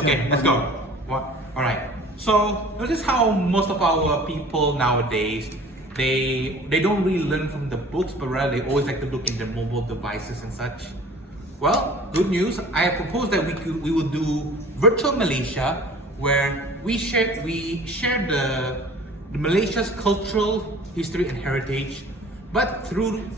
Okay, let's go. What? All right. So notice how most of our people nowadays they don't really learn from the books, but rather they always like to look in their mobile devices and such. Well, good news. I propose that we will do virtual Malaysia, where we share the Malaysia's cultural history and heritage, but through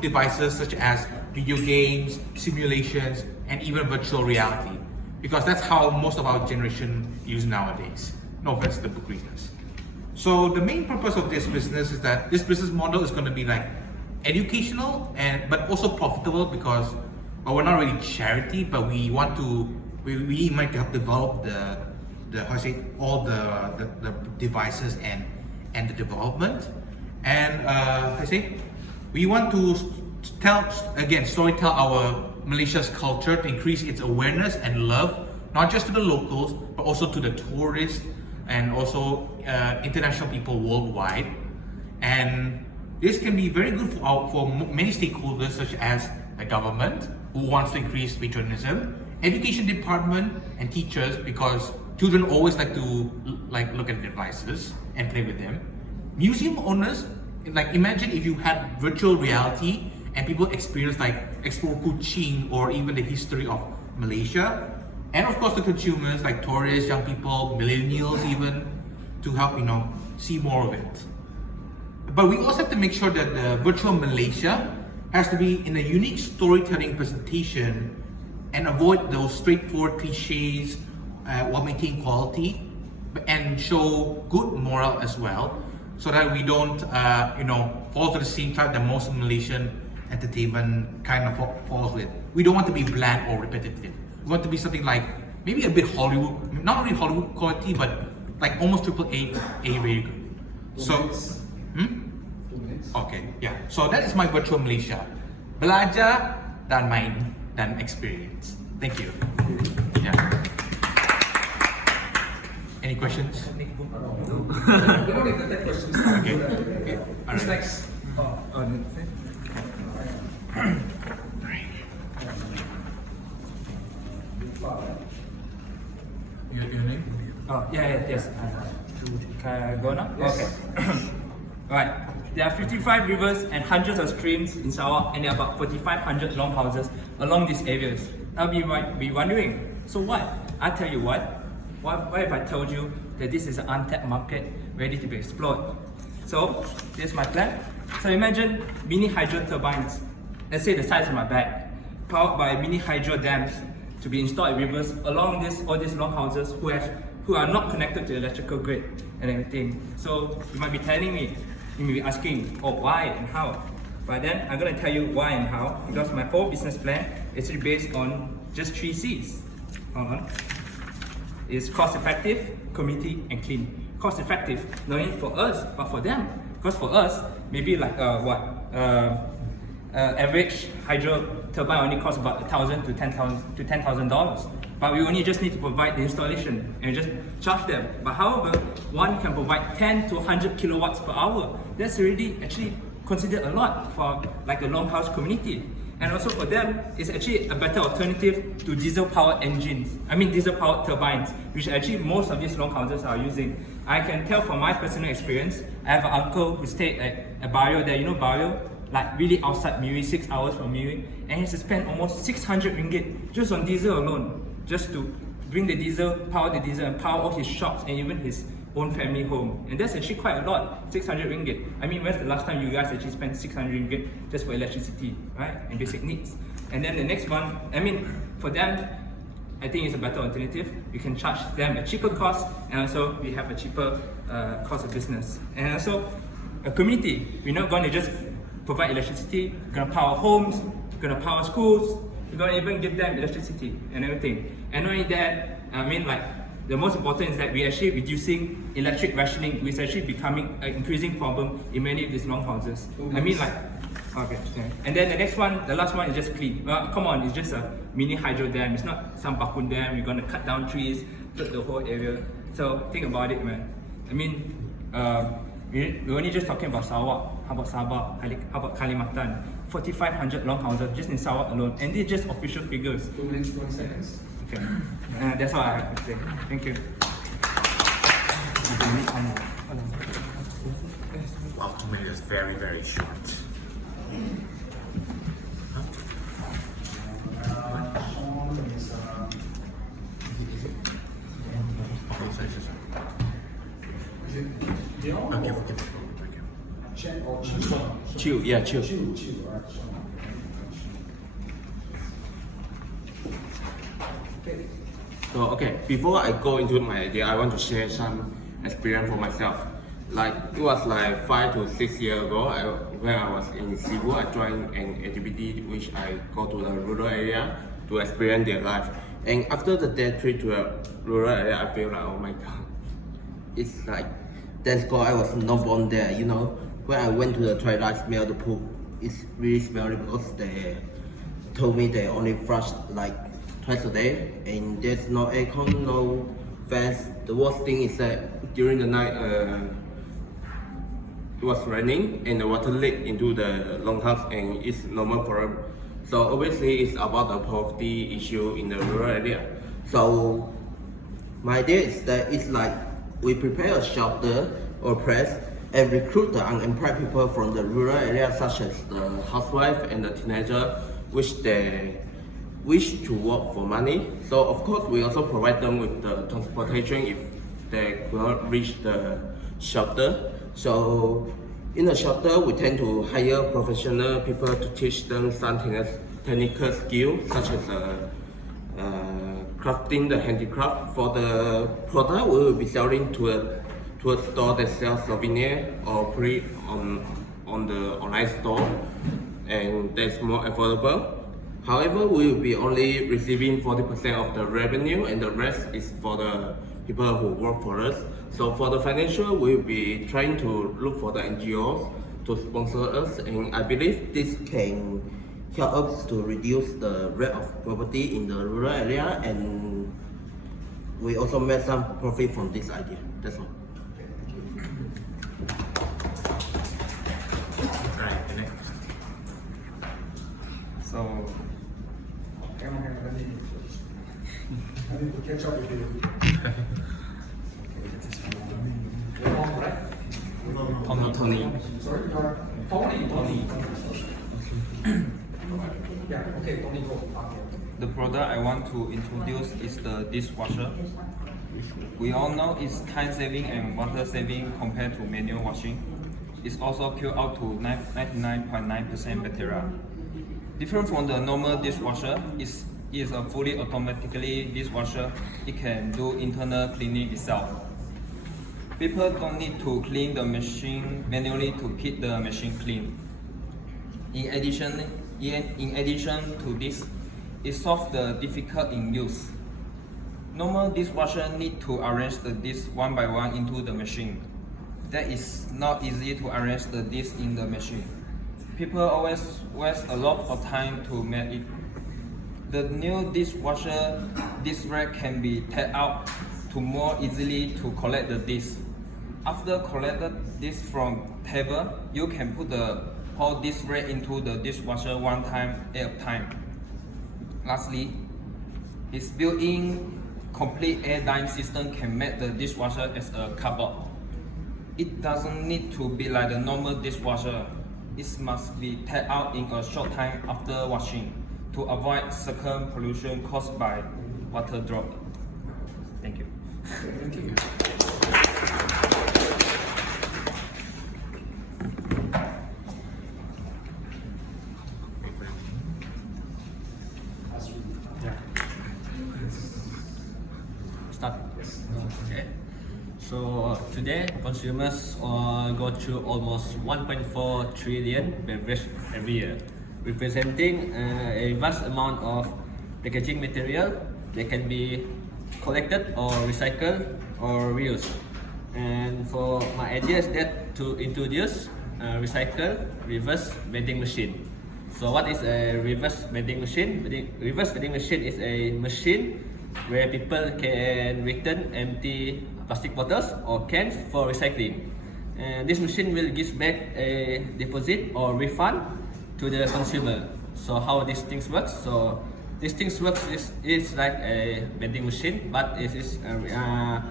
devices such as video games, simulations, and even virtual reality, because that's how most of our generation use nowadays. No offense to the book readers. So the main purpose of this business is that this business model is going to be like educational but also profitable, because we're not really charity, but we want to help develop all the devices and the development, and we want to storytell our Malaysia's culture to increase its awareness and love, not just to the locals, but also to the tourists and also international people worldwide. And this can be very good for many stakeholders, such as the government, who wants to increase patriotism, education department, and teachers, because children always like to look at devices and play with them. Museum owners, imagine if you had virtual reality and people experience explore Kuching or even the history of Malaysia. And of course the consumers, like tourists, young people, millennials even, to help see more of it. But we also have to make sure that the virtual Malaysia has to be in a unique storytelling presentation and avoid those straightforward cliches while maintaining quality and show good moral as well, so that we don't fall to the same trap that most Malaysian entertainment kind of falls with. We don't want to be bland or repetitive. We want to be something like maybe a bit Hollywood, not really Hollywood quality, but like almost AAA, very good. So, okay, yeah. So that is my virtual Malaysia. Belajar dan main dan experience. Thank you. Yeah. Any questions? We don't need to take questions. Okay. All Who's right. next? Your name? Yes. Can I go now? Yes. Okay. Right. There are 55 rivers and hundreds of streams in Sarawak, and there are about 4,500 longhouses along these areas. Now you might be wondering, so what? I tell you what if I told you that this is an untapped market ready to be explored? So here's my plan. So imagine mini hydro turbines, let's say the size of my bag, powered by mini hydro dams to be installed at rivers along all these longhouses who are not connected to the electrical grid and everything. So you might be telling me, you may be asking, why and how? But then I'm going to tell you why and how, because my whole business plan is actually based on just 3 C's. Hold on. It's cost effective, community, and clean. Cost effective, not only for us, but for them. Because for us, maybe average hydro turbine only costs about $1,000 to $10,000. But we only just need to provide the installation and just charge them. But however, one can provide 10 to 100 kilowatts per hour. That's already actually considered a lot for like a longhouse community. And also for them, it's actually a better alternative to diesel-powered diesel-powered turbines, which actually most of these longhouses are using. I can tell from my personal experience, I have an uncle who stayed at a barrio there, barrio? Like really outside Miri, 6 hours from Miri, and he has to spend almost 600 ringgit just on diesel alone, just to bring the diesel, power the diesel, and power all his shops and even his own family home. And that's actually quite a lot, 600 ringgit. I mean, when's the last time you guys actually spent 600 ringgit just for electricity, right? And basic needs. And then the next one, for them, I think it's a better alternative. You can charge them a cheaper cost, and also we have a cheaper cost of business. And also, a community, we're not going to just provide electricity, we're going to power homes, we're going to power schools, we're going to even give them electricity and everything. And not only that, the most important is that we're actually reducing electric rationing, which is actually becoming an increasing problem in many of these longhouses. Okay. Yeah. And then the next one, the last one is just clean. Well, come on, it's just a mini hydro dam. It's not some bakun dam. You're going to cut down trees, flood the whole area. So think about it, man. We're only just talking about Sarawak. How about Sabah? How about Kalimantan? 4,500 longhouses just in Sarawak alone. And these are just official figures. 2 minutes, 20 seconds. Okay. Okay. That's all I have to say. Thank you. Wow, 2 minutes is very, very short. Okay, sorry. Okay, forgive me. Chen or Chiu? Chill, yeah, chill. Chiu, right? Okay. So okay, before I go into my idea, I want to share some experience for myself. Like it was like 5 to 6 years ago, when I was in Cebu, I joined an activity which I go to the rural area to experience their life. And after the day trip to a rural area, I feel like, oh my god, it's like, thank God I was not born there, you know. When I went to the twilight, smell the pool, it's really smelly because they told me they only flush like twice a day, and there's no aircon, no fans. The worst thing is that during the night, it was raining and the water leaked into the long house, and it's normal for them. So obviously it's about the poverty issue in the rural area. So my idea is that it's like we prepare a shelter or press and recruit the unemployed people from the rural area, such as the housewife and the teenager, which they wish to work for money. So of course we also provide them with the transportation if they could not reach the shelter. So in the shelter we tend to hire professional people to teach them some technical skills, such as crafting the handicraft. For the product we will be selling to a store that sells souvenir or put it on the online store, and that's more affordable. However, we will be only receiving 40% of the revenue, and the rest is for the people who work for us. So for the financial, we will be trying to look for the NGOs to sponsor us, and I believe this can help us to reduce the rate of poverty in the rural area, and we also make some profit from this idea. That's all. Alright, the next. So, Hang on, I need to catch up with you. Long, right? Tony. Sorry, Tony. Yeah, okay, Tony, go. the product I want to introduce is the dishwasher. We all know it's time saving and water saving compared to manual washing. It's also killed out to 99.9% bacteria. Different from the normal dishwasher, is a fully automatically dishwasher. It can do internal cleaning itself. People don't need to clean the machine manually to keep the machine clean. In addition to this, it solves the difficult in use. Normal dishwasher need to arrange the discs one by one into the machine. That is not easy to arrange the discs in the machine. People always waste a lot of time to make it. The new dishwasher disc rack can be taken out to more easily to collect the disc. After collected disc from table, you can put the whole disc rack into the dishwasher one time at a time. Lastly, its built-in complete air dime system can make the dishwasher as a cupboard. It doesn't need to be like the normal dishwasher. It must be taken out in a short time after washing to avoid second pollution caused by water drop. Thank you. Thank you. Start. Okay. So today, consumers go through almost 1.4 trillion beverage every year, representing a vast amount of packaging material that can be collected or recycled or reused. And for my idea is that to introduce a recycle reverse vending machine. So what is a reverse vending machine? Reverse vending machine is a machine where people can return empty plastic bottles or cans for recycling. And this machine will give back a deposit or refund to the consumer. So how these things work? So this thing works is like a vending machine, but it is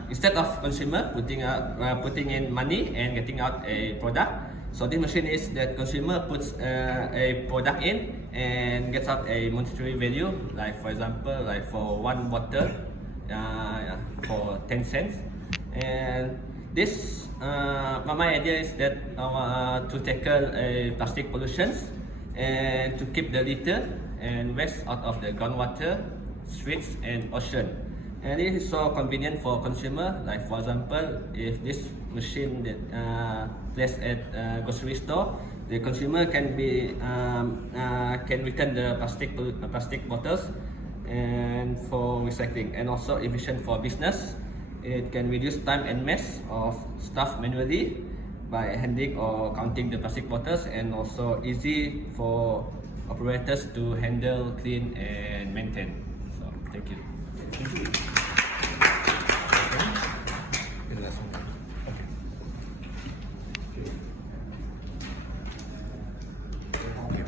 instead of consumer putting in money and getting out a product. So this machine is that consumer puts a product in and gets out a monetary value. Like for example, like for one bottle, for 10 cents. And this, my idea is that to tackle plastic pollutions and to keep the litter and waste out of the groundwater, streets and ocean. And it is so convenient for consumer. Like for example, if this machine that placed at grocery store, the consumer can return the plastic bottles and for recycling, and also efficient for business. It can reduce time and mess of staff manually by handling or counting the plastic bottles, and also easy for operators to handle, clean and maintain. So thank you. Okay, the last one. Okay.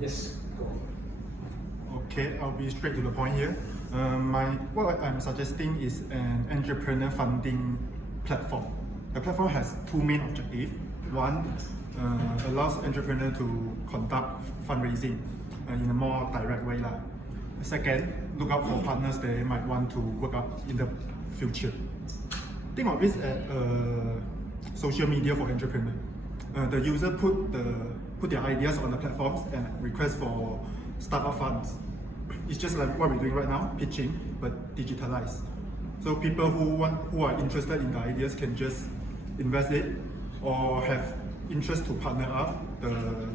Yes, go. Okay, I'll be straight to the point here. What I'm suggesting is an entrepreneur funding platform. The platform has two main objectives. One, allows entrepreneurs to conduct fundraising in a more direct way. Second, look out for partners they might want to work out in the future. Think of this as social media for entrepreneurs. The user put their ideas on the platforms and request for startup funds. It's just like what we're doing right now, pitching, but digitalized. So people who are interested in the ideas can just invest it, or have interest to partner up. The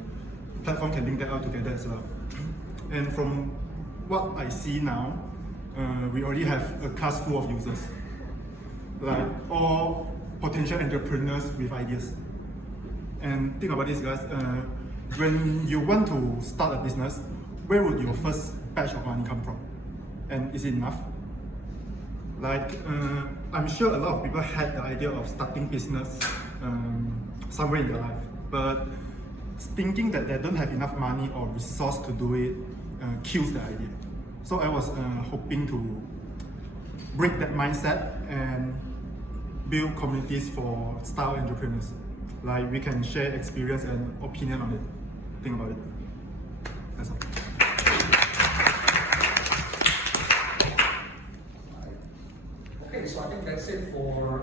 platform can link that out together as well. And from what I see now, we already have a class full of users, like all potential entrepreneurs with ideas. And think about this, guys. When you want to start a business, where would your first batch of money come from? And is it enough? Like, I'm sure a lot of people had the idea of starting business somewhere in their life, but thinking that they don't have enough money or resource to do it kills the idea. So I was hoping to break that mindset and build communities for startup entrepreneurs. Like, we can share experience and opinion on it. Think about it. That's all. Okay, so I think that's it for